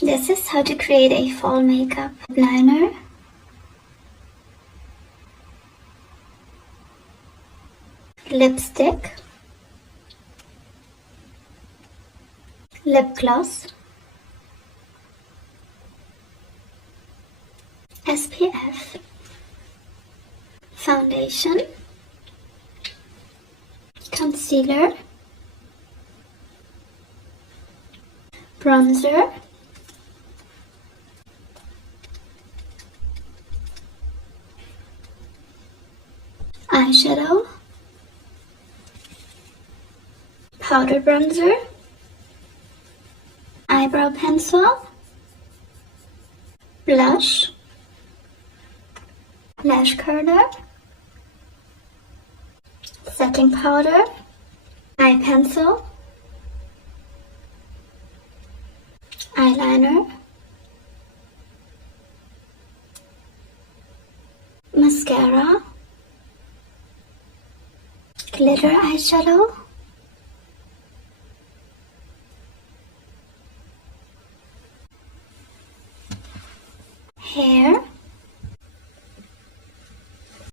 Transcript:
This is how to create a fall makeup liner. Lipstick. Lip gloss. SPF. Foundation. Concealer. Bronzer. Eyeshadow. Powder bronzer. Eyebrow pencil. Blush. Lash curler. Setting powder. Eye pencil. Eyeliner. Mascara. Glitter eyeshadow. Hair.